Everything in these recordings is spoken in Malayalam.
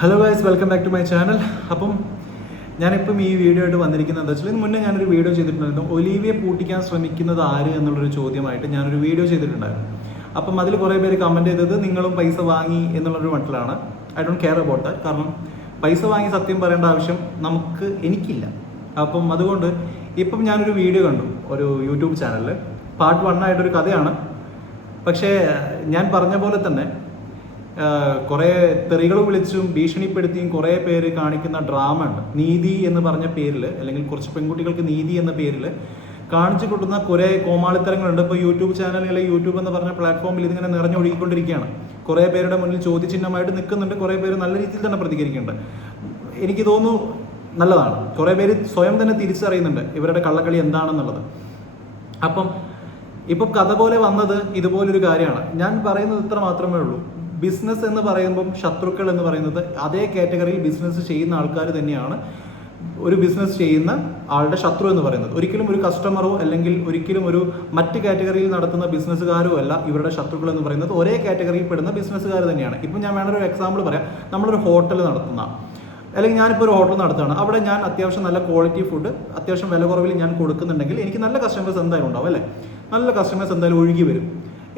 Hello guys, welcome back to my channel. അപ്പം ഞാനിപ്പം ഈ വീഡിയോ ആയിട്ട് വന്നിരിക്കുന്നത് എന്താ വെച്ചാൽ, ഇതിന് മുന്നേ ഞാനൊരു വീഡിയോ ചെയ്തിട്ടുണ്ടായിരുന്നു. ഒലീവിയെ പൂട്ടിക്കാൻ ശ്രമിക്കുന്നത് ആര് എന്നുള്ളൊരു ചോദ്യമായിട്ട് ഞാനൊരു വീഡിയോ ചെയ്തിട്ടുണ്ടായിരുന്നു. അപ്പം അതിൽ കുറേ പേര് കമൻറ്റ് ചെയ്തത് നിങ്ങളും പൈസ വാങ്ങി എന്നുള്ളൊരു മട്ടിലാണ്. I don't care about that. കാരണം പൈസ വാങ്ങി സത്യം പറയേണ്ട ആവശ്യം എനിക്കില്ല. അപ്പം അതുകൊണ്ട് ഇപ്പം ഞാനൊരു വീഡിയോ കണ്ടു ഒരു യൂട്യൂബ് ചാനലിൽ. പാർട്ട് 1 ആയിട്ടൊരു കഥയാണ്. പക്ഷേ ഞാൻ പറഞ്ഞ പോലെ തന്നെ കുറേ തെറികൾ വിളിച്ചും ഭീഷണിപ്പെടുത്തിയും കുറേ പേര് കാണിക്കുന്ന ഡ്രാമ ഉണ്ട്. നീതി എന്ന് പറഞ്ഞ പേരിൽ, അല്ലെങ്കിൽ കുറച്ച് പെൺകുട്ടികൾക്ക് നീതി എന്ന പേരിൽ കാണിച്ചു കൊടുക്കുന്ന കുറേ കോമാളിത്തരങ്ങളുണ്ട്. ഇപ്പോൾ യൂട്യൂബ് ചാനൽ അല്ലെങ്കിൽ യൂട്യൂബ് എന്ന് പറഞ്ഞ പ്ലാറ്റ്ഫോമിൽ ഇതിങ്ങനെ നിറഞ്ഞൊഴുകിക്കൊണ്ടിരിക്കുകയാണ്. കുറേ പേരുടെ മുന്നിൽ ചോദ്യചിഹ്നമായിട്ട് നിൽക്കുന്നുണ്ട്. കുറേ പേര് നല്ല രീതിയിൽ തന്നെ പ്രതികരിക്കുന്നുണ്ട്. എനിക്ക് തോന്നുന്നു നല്ലതാണ്. കുറേ പേര് സ്വയം തന്നെ തിരിച്ചറിയുന്നുണ്ട് ഇവരുടെ കള്ളക്കളി എന്താണെന്നുള്ളത്. അപ്പം ഇപ്പം കഥ പോലെ വന്നത് ഇതുപോലൊരു കാര്യമാണ്. ഞാൻ പറയുന്നത് ഇത്ര മാത്രമേ ഉള്ളൂ. ബിസിനസ് എന്ന് പറയുമ്പം ശത്രുക്കൾ എന്ന് പറയുന്നത് അതേ കാറ്റഗറിയിൽ ബിസിനസ് ചെയ്യുന്ന ആൾക്കാർ തന്നെയാണ് ഒരു ബിസിനസ് ചെയ്യുന്ന ആളുടെ ശത്രു എന്ന് പറയുന്നത്. ഒരിക്കലും ഒരു കസ്റ്റമറോ അല്ലെങ്കിൽ ഒരിക്കലും ഒരു മറ്റ് കാറ്റഗറിയിൽ നടത്തുന്ന ബിസിനസ്സുകാരോ അല്ല ഇവരുടെ ശത്രുക്കൾ എന്ന് പറയുന്നത്. ഒരേ കാറ്റഗറിയിൽ പെടുന്ന ബിസിനസ്സുകാർ തന്നെയാണ്. ഇപ്പം ഞാൻ വേണൊരു എക്സാമ്പിൾ പറയാം. നമ്മളൊരു ഹോട്ടൽ നടത്തുന്ന, അല്ലെങ്കിൽ ഞാനിപ്പോൾ ഒരു ഹോട്ടൽ നടത്തുകയാണ്. അവിടെ ഞാൻ അത്യാവശ്യം നല്ല ക്വാളിറ്റി ഫുഡ് അത്യാവശ്യം വില കുറവിൽ ഞാൻ കൊടുക്കുന്നുണ്ടെങ്കിൽ എനിക്ക് നല്ല കസ്റ്റമേഴ്സ് എന്തായാലും ഉണ്ടാവും, അല്ലേ? നല്ല കസ്റ്റമേഴ്സ് എന്തായാലും ഒഴുകി വരും.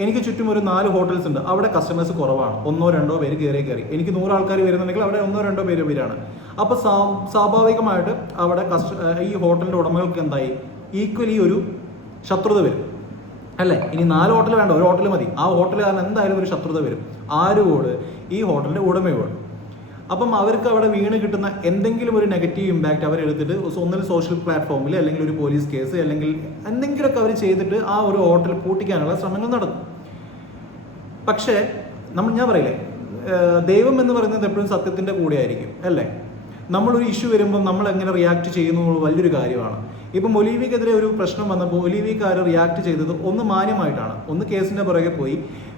എനിക്ക് ചുറ്റും ഒരു 4 ഹോട്ടൽസ് ഉണ്ട്. അവിടെ കസ്റ്റമേഴ്സ് കുറവാണ്. 1-2 പേര് കയറി. എനിക്ക് 100 ആൾക്കാർ വരുന്നുണ്ടെങ്കിൽ അവിടെ 1-2 പേര് വരാണ്. അപ്പോൾ സ്വാഭാവികമായിട്ട് അവിടെ ഈ ഹോട്ടലിൻ്റെ ഉടമകൾക്ക് എന്തായി ഈക്വലി ഒരു ശത്രുത വരും, അല്ലേ? ഇനി 4 ഹോട്ടൽ വേണ്ട, ഒരു ഹോട്ടൽ മതി. ആ ഹോട്ടൽ കാരണം എന്തായാലും ഒരു ശത്രുത വരും. ആരോട്? ഈ ഹോട്ടലിൻ്റെ ഉടമയോട്. അപ്പം അവർക്ക് അവിടെ വീണ് കിട്ടുന്ന എന്തെങ്കിലും ഒരു നെഗറ്റീവ് ഇമ്പാക്റ്റ് അവരെടുത്തിട്ട് ഒന്നിൽ സോഷ്യൽ പ്ലാറ്റ്ഫോമിൽ അല്ലെങ്കിൽ ഒരു പോലീസ് കേസ് അല്ലെങ്കിൽ എന്തെങ്കിലുമൊക്കെ അവർ ചെയ്തിട്ട് ആ ഒരു ഹോട്ടൽ പൂട്ടിക്കാനുള്ള ശ്രമങ്ങൾ നടത്തും. പക്ഷേ ഞാൻ പറയില്ലേ, ദൈവം എന്ന് പറയുന്നത് എപ്പോഴും സത്യത്തിൻ്റെ കൂടെ ആയിരിക്കും, അല്ലേ? നമ്മളൊരു ഇഷ്യൂ വരുമ്പോൾ നമ്മൾ എങ്ങനെ റിയാക്ട് ചെയ്യുന്നു എന്നുള്ളത് വലിയൊരു കാര്യമാണ്. ഇപ്പം ഒലീവിയക്കെതിരെ ഒരു പ്രശ്നം വന്നപ്പോൾ ഒലീവിയക്കാർ റിയാക്ട് ചെയ്തത് ഒന്ന് മാന്യമായിട്ടാണ്. ഒന്ന് കേസിൻ്റെ പുറകെ പോയി,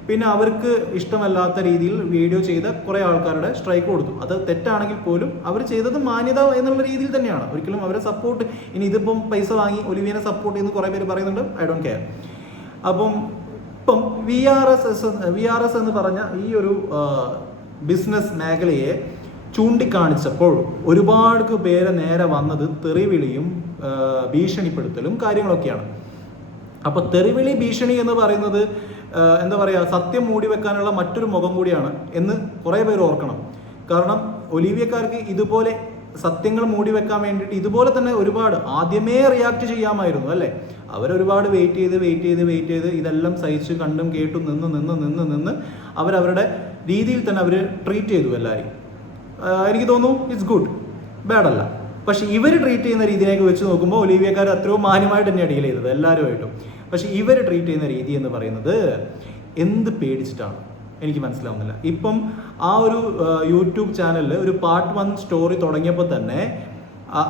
പിന്നെ അവർക്ക് ഇഷ്ടമല്ലാത്ത രീതിയിൽ വീഡിയോ ചെയ്ത കുറേ ആൾക്കാരുടെ സ്ട്രൈക്ക് കൊടുത്തു. അത് തെറ്റാണെങ്കിൽ പോലും അവർ ചെയ്തത് മാന്യത എന്നുള്ള രീതിയിൽ തന്നെയാണ്. ഒരിക്കലും അവരെ സപ്പോർട്ട്, ഇനി ഇതിപ്പം പൈസ വാങ്ങി ഒലിവിയനെ സപ്പോർട്ട് ചെയ്യുന്ന കുറേ പേര് പറയുന്നുണ്ട്. I don't care. അപ്പം ഇപ്പം VRS എന്ന് പറഞ്ഞ ഈ ഒരു ബിസിനസ് മേഖലയെ ചൂണ്ടിക്കാണിച്ചപ്പോൾ ഒരുപാട് പേരെ നേരെ വന്നത് തെറിവിളിയും ഭീഷണിപ്പെടുത്തലും കാര്യങ്ങളൊക്കെയാണ്. അപ്പോൾ തെറിവിളി ഭീഷണി എന്ന് പറയുന്നത് എന്താ പറയുക, സത്യം മൂടി വെക്കാനുള്ള മറ്റൊരു മുഖം കൂടിയാണ് എന്ന് കുറേ പേര് ഓർക്കണം. കാരണം ഒലീവിയക്കാർക്ക് ഇതുപോലെ സത്യങ്ങൾ മൂടി വെക്കാൻ വേണ്ടിയിട്ട് ഇതുപോലെ തന്നെ ഒരുപാട് ആദ്യമേ റിയാക്ട് ചെയ്യാമായിരുന്നു, അല്ലേ? അവരൊരുപാട് വെയിറ്റ് ചെയ്ത് ഇതെല്ലാം സഹിച്ച് കണ്ടും കേട്ടും നിന്ന് അവരവരുടെ രീതിയിൽ തന്നെ അവർ ട്രീറ്റ് ചെയ്തു എല്ലാവരെയും. എനിക്ക് തോന്നുന്നു ഇറ്റ്സ് ഗുഡ്, ബാഡല്ല. പക്ഷെ ഇവർ ട്രീറ്റ് ചെയ്യുന്ന രീതിയിലേക്ക് വെച്ച് നോക്കുമ്പോൾ ഒലീവിയക്കാർ അത്രയോ മാന്യമായിട്ട് തന്നെയാണ് ഡീൽ ചെയ്തത് എല്ലാവരുമായിട്ടും. പക്ഷെ ഇവർ ട്രീറ്റ് ചെയ്യുന്ന രീതി എന്ന് പറയുന്നത് എന്ത് പേടിച്ചിട്ടാണ് എനിക്ക് മനസ്സിലാവുന്നില്ല. ഇപ്പം ആ ഒരു യൂട്യൂബ് ചാനലിൽ ഒരു പാർട്ട് 1 സ്റ്റോറി തുടങ്ങിയപ്പോൾ തന്നെ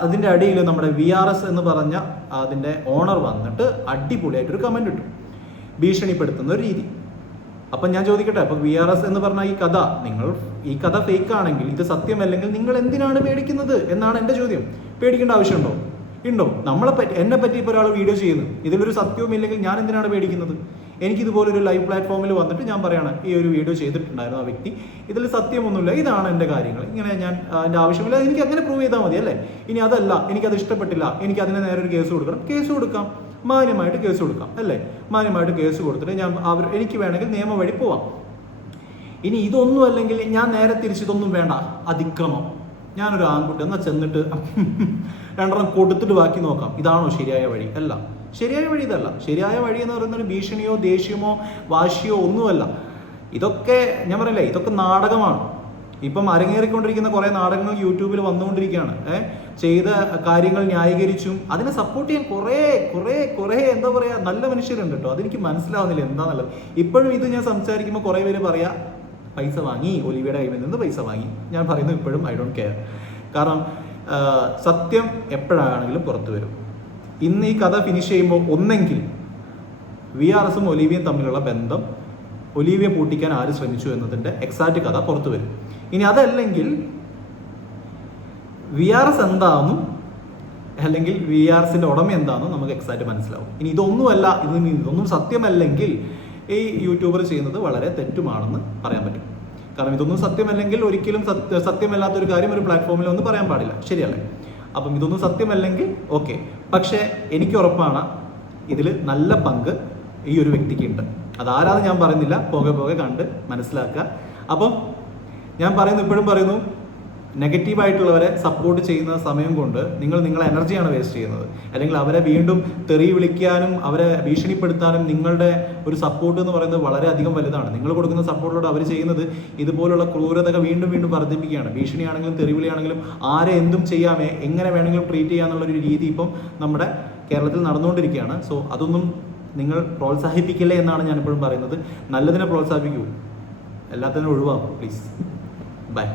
അതിൻ്റെ അടിയിൽ നമ്മുടെ VRS എന്ന് പറഞ്ഞ അതിൻ്റെ ഓണർ വന്നിട്ട് അടിപൊളിയായിട്ടൊരു കമൻറ്റ് ഇട്ടു, ഭീഷണിപ്പെടുത്തുന്ന ഒരു രീതി. അപ്പം ഞാൻ ചോദിക്കട്ടെ, അപ്പം VRS എന്ന് പറഞ്ഞ ഈ കഥ ഫേക്ക് ആണെങ്കിൽ, ഇത് സത്യമല്ലെങ്കിൽ നിങ്ങൾ എന്തിനാണ് പേടിക്കുന്നത് എന്നാണ് എൻ്റെ ചോദ്യം. പേടിക്കേണ്ട ആവശ്യമുണ്ടോ? ഉണ്ടോ? എന്നെ പറ്റി ഇപ്പോൾ ഒരാൾ വീഡിയോ ചെയ്യുന്നു, ഇതിലൊരു സത്യവും ഇല്ലെങ്കിൽ ഞാൻ എന്തിനാണ് പേടിക്കുന്നത്? എനിക്കിതുപോലൊരു ലൈവ് പ്ലാറ്റ്ഫോമിൽ വന്നിട്ട് ഞാൻ പറയാണ് ഈ ഒരു വീഡിയോ ചെയ്തിട്ടുണ്ടായിരുന്നു ആ വ്യക്തി, ഇതിൽ സത്യമൊന്നുമില്ല, ഇതാണ് എൻ്റെ കാര്യങ്ങൾ, ഇങ്ങനെ ഞാൻ എൻ്റെ ആവശ്യമില്ല, എനിക്ക് അങ്ങനെ പ്രൂവ് ചെയ്താൽ മതി, അല്ലേ? ഇനി അതല്ല, എനിക്കത് ഇഷ്ടപ്പെട്ടില്ല, എനിക്ക് അതിന് നേരെ ഒരു കേസ് കൊടുക്കണം, കേസ് കൊടുക്കാം, മാന്യമായിട്ട് കേസ് കൊടുക്കാം, അല്ലേ? മാന്യമായിട്ട് കേസ് കൊടുത്തിട്ട് എനിക്ക് വേണമെങ്കിൽ നിയമ വഴി പോവാം. ഇനി ഇതൊന്നും അല്ലെങ്കിൽ ഞാൻ നേരെ തിരിച്ചിതൊന്നും വേണ്ട, അതിക്രമം. ഞാനൊരു ആൺകുട്ടി എന്നാൽ ചെന്നിട്ട് 2 കൊടുത്തിട്ട് ബാക്കി നോക്കാം, ഇതാണോ ശരിയായ വഴി? അല്ല, ശരിയായ വഴി ഇതല്ല. ശരിയായ വഴി എന്ന് പറയുന്നത് ഭീഷണിയോ ദേഷ്യമോ വാശിയോ ഒന്നുമല്ല. ഇതൊക്കെ ഞാൻ പറയില്ലേ, ഇതൊക്കെ നാടകമാണ്. ഇപ്പം അരങ്ങേറിക്കൊണ്ടിരിക്കുന്ന കുറേ നാടകങ്ങൾ യൂട്യൂബിൽ വന്നുകൊണ്ടിരിക്കുകയാണ്. ചെയ്ത കാര്യങ്ങൾ ന്യായീകരിച്ചും അതിനെ സപ്പോർട്ട് ചെയ്യാൻ കുറേ എന്താ പറയുക, നല്ല മനുഷ്യരുണ്ട് കേട്ടോ. അതെനിക്ക് മനസ്സിലാവുന്നില്ല എന്താണെന്നുള്ളത്. ഇപ്പോഴും ഇത് ഞാൻ സംസാരിക്കുമ്പോൾ കുറേ പേര് പറയാ പൈസ വാങ്ങി, ഒലിവിയുടെ കയ്യിൽ നിന്ന് പൈസ വാങ്ങി. ഞാൻ പറയുന്നത് ഇപ്പോഴും ഐ ഡോണ്ട് കെയർ. കാരണം സത്യം എപ്പോഴാണെങ്കിലും പുറത്തു വരും. ഇന്ന് ഈ കഥ ഫിനിഷ് ചെയ്യുമ്പോൾ ഒന്നെങ്കിൽ VRSും ഒലീവിയയും തമ്മിലുള്ള ബന്ധം, ഒലീവിയ പൂട്ടിക്കാൻ ആര് ശ്രമിച്ചു എന്നതിൻ്റെ എക്സാക്റ്റ് കഥ പുറത്തു വരും. ഇനി അതല്ലെങ്കിൽ VRS എന്താണെന്നും അല്ലെങ്കിൽ VRSിൻ്റെ ഉടമ എന്താണെന്നും നമുക്ക് എക്സാക്റ്റ് മനസ്സിലാവും. ഇനി ഇതൊന്നും സത്യമല്ലെങ്കിൽ ഈ യൂട്യൂബർ ചെയ്യുന്നത് വളരെ തെറ്റുമാണെന്ന് പറയാൻ പറ്റും. കാരണം ഇതൊന്നും സത്യമല്ലെങ്കിൽ ഒരിക്കലും സത്യമല്ലാത്തൊരു കാര്യം ഒരു പ്ലാറ്റ്ഫോമിൽ ഒന്നും പറയാൻ പാടില്ല, ശരിയല്ലേ? അപ്പം ഇതൊന്നും സത്യമല്ലെങ്കിൽ ഓക്കെ. പക്ഷേ എനിക്ക് ഉറപ്പാണ് ഇതിൽ നല്ല പങ്ക് ഈ ഒരു വ്യക്തിക്ക് ഉണ്ട്. അതാരാന്ന് ഞാൻ പറയുന്നില്ല, പോകെ പോകെ കണ്ട് മനസ്സിലാക്കുക. അപ്പം ഞാൻ ഇപ്പോഴും പറയുന്നു, നെഗറ്റീവായിട്ടുള്ളവരെ സപ്പോർട്ട് ചെയ്യുന്ന സമയം കൊണ്ട് നിങ്ങളെ എനർജിയാണ് വേസ്റ്റ് ചെയ്യുന്നത്. അല്ലെങ്കിൽ അവരെ വീണ്ടും തെറി വിളിക്കാനും അവരെ ഭീഷണിപ്പെടുത്താനും നിങ്ങളുടെ ഒരു സപ്പോർട്ട് എന്ന് പറയുന്നത് വളരെയധികം വലുതാണ്. നിങ്ങൾ കൊടുക്കുന്ന സപ്പോർട്ടിലൂടെ അവർ ചെയ്യുന്നത് ഇതുപോലുള്ള ക്രൂരതകൾ വീണ്ടും വീണ്ടും വർദ്ധിപ്പിക്കുകയാണ്. ഭീഷണിയാണെങ്കിലും തെറിവിളിയാണെങ്കിലും ആരെ എന്തും ചെയ്യാമേ, എങ്ങനെ വേണമെങ്കിലും ട്രീറ്റ് ചെയ്യാന്നുള്ളൊരു രീതി ഇപ്പം നമ്മുടെ കേരളത്തിൽ നടന്നുകൊണ്ടിരിക്കുകയാണ്. സോ അതൊന്നും നിങ്ങൾ പ്രോത്സാഹിപ്പിക്കില്ലേ എന്നാണ് ഞാൻ എപ്പോഴും പറയുന്നത്. നല്ലതിനെ പ്രോത്സാഹിപ്പിക്കൂ, എല്ലാത്തിനും ഒഴിവാക്കും പ്ലീസ്. ബൈ.